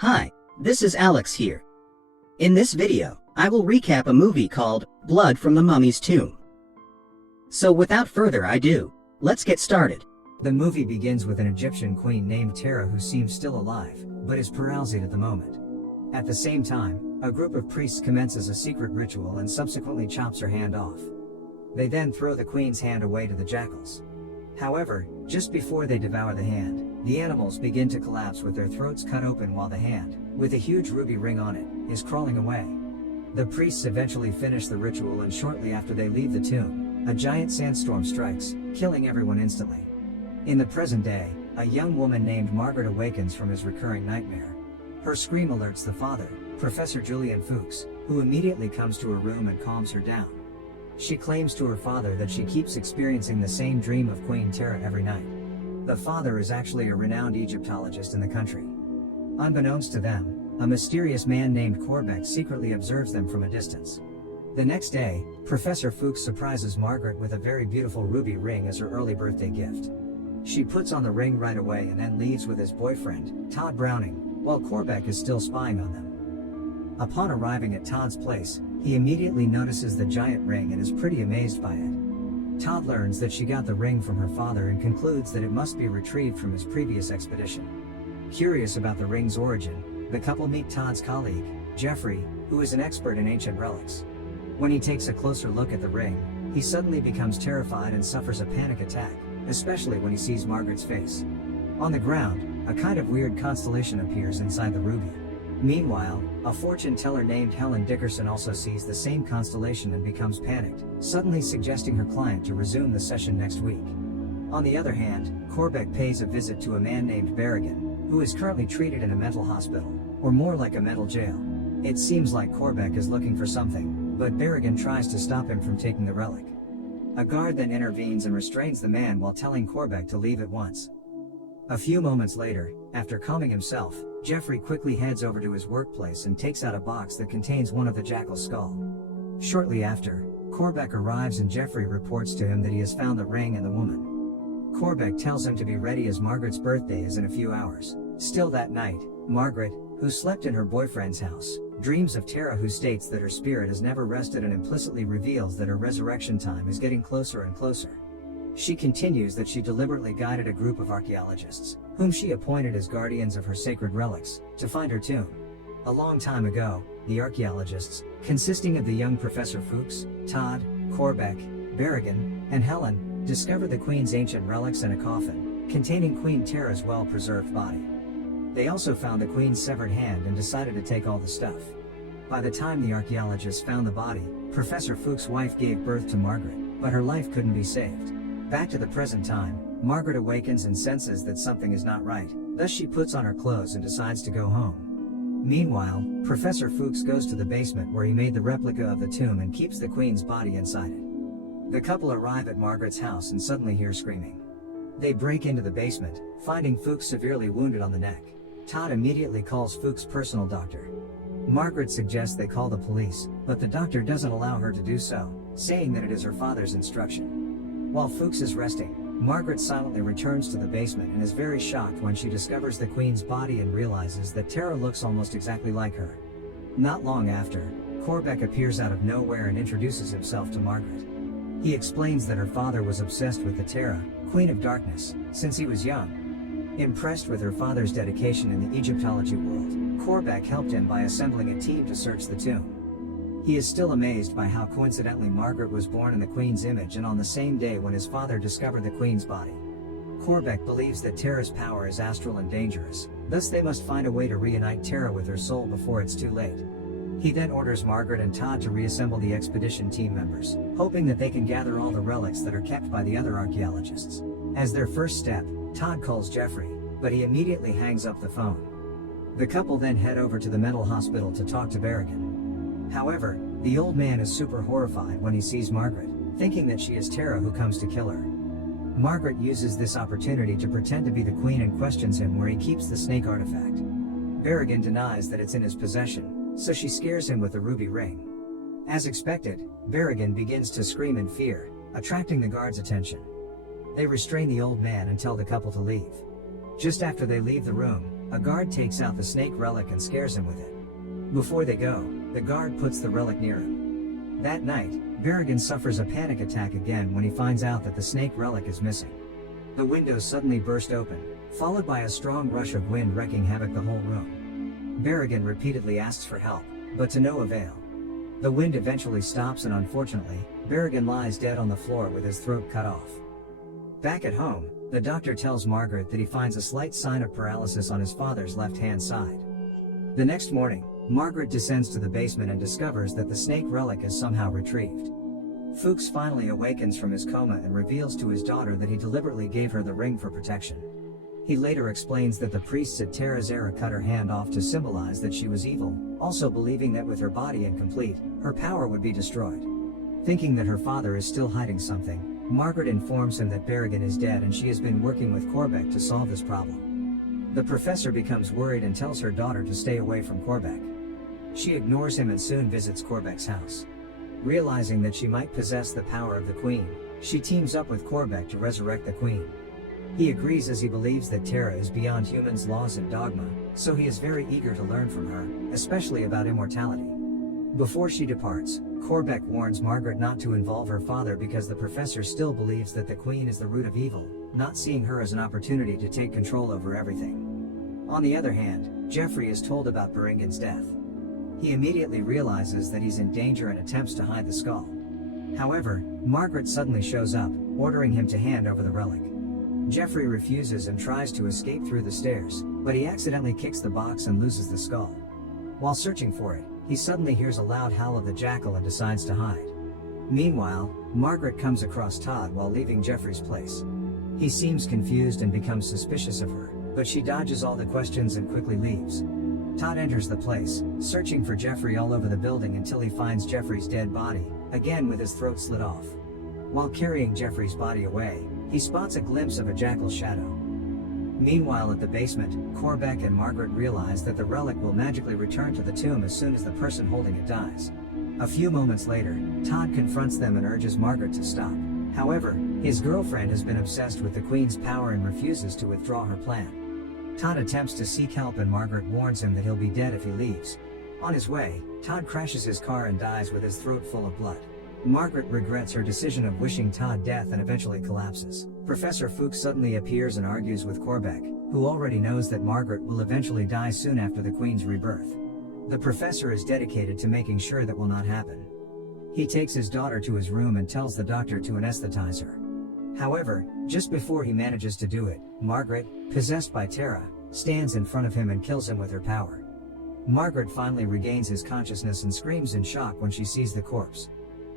Hi, this is Alex here. In this video, I will recap a movie called Blood from the Mummy's Tomb. So without further ado, let's get started. The movie begins with an Egyptian queen named Tara who seems still alive, but is paralyzed at the moment. At the same time, a group of priests commences a secret ritual and subsequently chops her hand off. They then throw the queen's hand away to the jackals. However, just before they devour the hand, the animals begin to collapse with their throats cut open while the hand, with a huge ruby ring on it, is crawling away. The priests eventually finish the ritual, and shortly after they leave the tomb, a giant sandstorm strikes, killing everyone instantly. In the present day, a young woman named Margaret awakens from his recurring nightmare. Her scream alerts the father, Professor Julian Fuchs, who immediately comes to her room and calms her down. She claims to her father that she keeps experiencing the same dream of Queen Tara every night. The father is actually a renowned Egyptologist in the country. Unbeknownst to them, a mysterious man named Corbeck secretly observes them from a distance. The next day, Professor Fuchs surprises Margaret with a very beautiful ruby ring as her early birthday gift. She puts on the ring right away and then leaves with his boyfriend, Todd Browning, while Corbeck is still spying on them. Upon arriving at Todd's place, he immediately notices the giant ring and is pretty amazed by it. Todd learns that she got the ring from her father and concludes that it must be retrieved from his previous expedition. Curious about the ring's origin, the couple meet Todd's colleague, Jeffrey, who is an expert in ancient relics. When he takes a closer look at the ring, he suddenly becomes terrified and suffers a panic attack, especially when he sees Margaret's face. On the ground, a kind of weird constellation appears inside the ruby. Meanwhile, a fortune teller named Helen Dickerson also sees the same constellation and becomes panicked, suddenly suggesting her client to resume the session next week. On the other hand, Corbeck pays a visit to a man named Berrigan, who is currently treated in a mental hospital, or more like a mental jail. It seems like Corbeck is looking for something, but Berrigan tries to stop him from taking the relic. A guard then intervenes and restrains the man while telling Corbeck to leave at once. A few moments later, after calming himself, Jeffrey quickly heads over to his workplace and takes out a box that contains one of the jackal's skull. Shortly after, Corbeck arrives and Jeffrey reports to him that he has found the ring and the woman. Corbeck tells him to be ready as Margaret's birthday is in a few hours. Still that night, Margaret, who slept in her boyfriend's house, dreams of Tara, who states that her spirit has never rested and implicitly reveals that her resurrection time is getting closer and closer. She continues that she deliberately guided a group of archaeologists, whom she appointed as guardians of her sacred relics, to find her tomb. A long time ago, the archaeologists, consisting of the young Professor Fuchs, Todd, Corbeck, Berrigan, and Helen, discovered the Queen's ancient relics in a coffin, containing Queen Tara's well-preserved body. They also found the Queen's severed hand and decided to take all the stuff. By the time the archaeologists found the body, Professor Fuchs' wife gave birth to Margaret, but her life couldn't be saved. Back to the present time, Margaret awakens and senses that something is not right, thus she puts on her clothes and decides to go home. Meanwhile, Professor Fuchs goes to the basement where he made the replica of the tomb and keeps the Queen's body inside it. The couple arrive at Margaret's house and suddenly hear screaming. They break into the basement, finding Fuchs severely wounded on the neck. Todd immediately calls Fuchs' personal doctor. Margaret suggests they call the police, but the doctor doesn't allow her to do so, saying that it is her father's instruction. While Fuchs is resting, Margaret silently returns to the basement and is very shocked when she discovers the Queen's body and realizes that Tara looks almost exactly like her. Not long after, Corbeck appears out of nowhere and introduces himself to Margaret. He explains that her father was obsessed with the Tara, Queen of Darkness, since he was young. Impressed with her father's dedication in the Egyptology world, Corbeck helped him by assembling a team to search the tomb. He is still amazed by how coincidentally Margaret was born in the Queen's image and on the same day when his father discovered the Queen's body. Corbeck believes that Tara's power is astral and dangerous, thus they must find a way to reunite Tara with her soul before it's too late. He then orders Margaret and Todd to reassemble the expedition team members, hoping that they can gather all the relics that are kept by the other archaeologists. As their first step, Todd calls Jeffrey, but he immediately hangs up the phone. The couple then head over to the mental hospital to talk to Berrigan. However, the old man is super horrified when he sees Margaret, thinking that she is Tara who comes to kill her. Margaret uses this opportunity to pretend to be the Queen and questions him where he keeps the snake artifact. Berrigan denies that it's in his possession, so she scares him with the ruby ring. As expected, Berrigan begins to scream in fear, attracting the guards' attention. They restrain the old man and tell the couple to leave. Just after they leave the room, a guard takes out the snake relic and scares him with it. Before they go, the guard puts the relic near him. That night, Berrigan suffers a panic attack again when he finds out that the snake relic is missing. The windows suddenly burst open, followed by a strong rush of wind wreaking havoc the whole room. Berrigan repeatedly asks for help, but to no avail. The wind eventually stops and unfortunately, Berrigan lies dead on the floor with his throat cut off. Back at home, the doctor tells Margaret that he finds a slight sign of paralysis on his father's left-hand side. The next morning, Margaret descends to the basement and discovers that the snake relic is somehow retrieved. Fuchs finally awakens from his coma and reveals to his daughter that he deliberately gave her the ring for protection. He later explains that the priests at Terra Zera cut her hand off to symbolize that she was evil, also believing that with her body incomplete, her power would be destroyed. Thinking that her father is still hiding something, Margaret informs him that Berrigan is dead and she has been working with Corbeck to solve this problem. The professor becomes worried and tells her daughter to stay away from Corbeck. She ignores him and soon visits Corbeck's house. Realizing that she might possess the power of the Queen, she teams up with Corbeck to resurrect the Queen. He agrees as he believes that Terra is beyond humans' laws and dogma, so he is very eager to learn from her, especially about immortality. Before she departs, Corbeck warns Margaret not to involve her father because the professor still believes that the Queen is the root of evil, not seeing her as an opportunity to take control over everything. On the other hand, Jeffrey is told about Berrigan's death. He immediately realizes that he's in danger and attempts to hide the skull. However, Margaret suddenly shows up, ordering him to hand over the relic. Jeffrey refuses and tries to escape through the stairs, but he accidentally kicks the box and loses the skull. While searching for it, he suddenly hears a loud howl of the jackal and decides to hide. Meanwhile, Margaret comes across Todd while leaving Jeffrey's place. He seems confused and becomes suspicious of her, but she dodges all the questions and quickly leaves. Todd enters the place, searching for Jeffrey all over the building until he finds Jeffrey's dead body, again with his throat slit off. While carrying Jeffrey's body away, he spots a glimpse of a jackal's shadow. Meanwhile at the basement, Corbeck and Margaret realize that the relic will magically return to the tomb as soon as the person holding it dies. A few moments later, Todd confronts them and urges Margaret to stop. However, his girlfriend has been obsessed with the Queen's power and refuses to withdraw her plan. Todd attempts to seek help and Margaret warns him that he'll be dead if he leaves. On his way, Todd crashes his car and dies with his throat full of blood. Margaret regrets her decision of wishing Todd death and eventually collapses. Professor Fuchs suddenly appears and argues with Corbeck, who already knows that Margaret will eventually die soon after the Queen's rebirth. The professor is dedicated to making sure that will not happen. He takes his daughter to his room and tells the doctor to anesthetize her. However, just before he manages to do it, Margaret, possessed by Terra, stands in front of him and kills him with her power. Margaret finally regains his consciousness and screams in shock when she sees the corpse.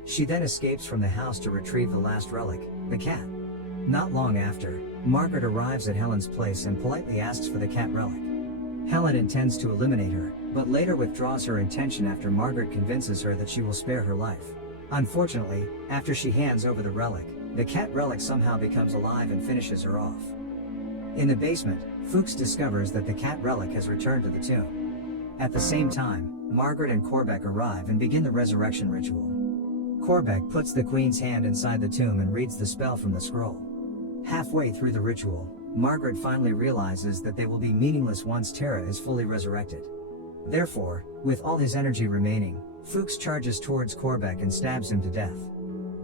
She then escapes from the house to retrieve the last relic, the cat. Not long after, Margaret arrives at Helen's place and politely asks for the cat relic. Helen intends to eliminate her, but later withdraws her intention after Margaret convinces her that she will spare her life. Unfortunately, after she hands over the relic, the cat relic somehow becomes alive and finishes her off. In the basement, Fuchs discovers that the cat relic has returned to the tomb. At the same time, Margaret and Corbeck arrive and begin the resurrection ritual. Corbeck puts the Queen's hand inside the tomb and reads the spell from the scroll. Halfway through the ritual, Margaret finally realizes that they will be meaningless once Terra is fully resurrected. Therefore, with all his energy remaining, Fuchs charges towards Corbeck and stabs him to death.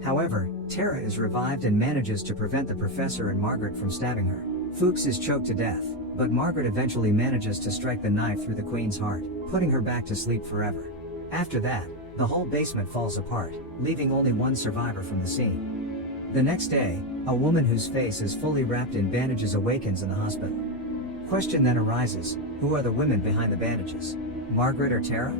However, Terra is revived and manages to prevent the professor and Margaret from stabbing her. Fuchs is choked to death, but Margaret eventually manages to strike the knife through the Queen's heart, putting her back to sleep forever. After that, the whole basement falls apart, leaving only one survivor from the scene. The next day, a woman whose face is fully wrapped in bandages awakens in the hospital. Question then arises, who are the women behind the bandages? Margaret or Terra?